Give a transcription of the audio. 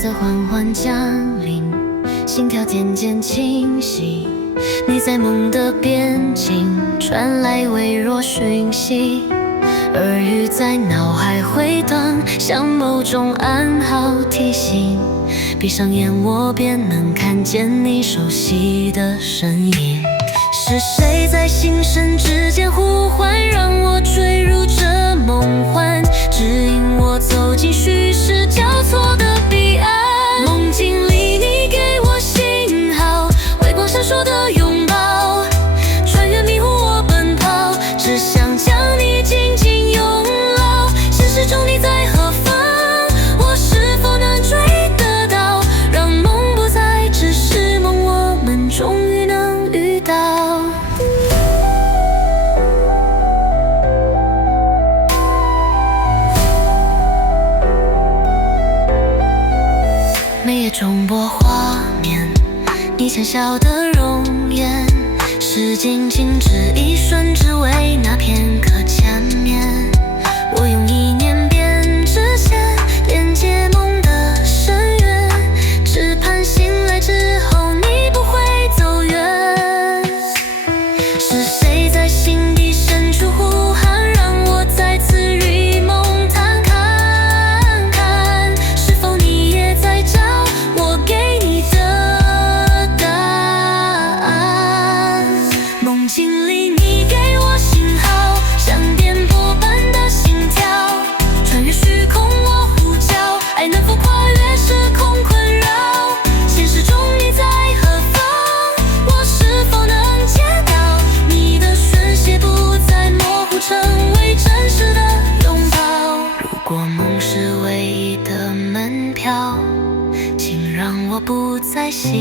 色缓缓降临，心跳渐渐清晰。你在梦的边境传来微弱讯息，耳语在脑海回荡，像某种暗号提醒。闭上眼，我便能看见你熟悉的身影。是谁在心神之间呼唤，让我坠入这梦幻，指引我走进虚实交错的彼岸。梦境里你给我信号，微光闪烁的拥抱，穿越迷雾我奔跑，只想将你紧紧拥抱。现实中你在何方？我是否能追得到？让梦不再只是梦，我们终于能遇到。每夜重播画面，你浅笑的容颜，时间静止一瞬，只为那片刻缠绵。我用意念编织线，连接梦的深渊，只盼醒来之后你不会走远。是谁在心底深处呼喊，让我再次与梦谈看看，是否你也在找我给你的答案。梦境里你给我信号，像电波般的心跳，穿越虚空我呼叫，爱能否跨越时空困扰？现实中你在何方？我是否能接到你的宣泄，不再模糊，成为真实的拥抱？如果梦是唯一的门票，请让我不再醒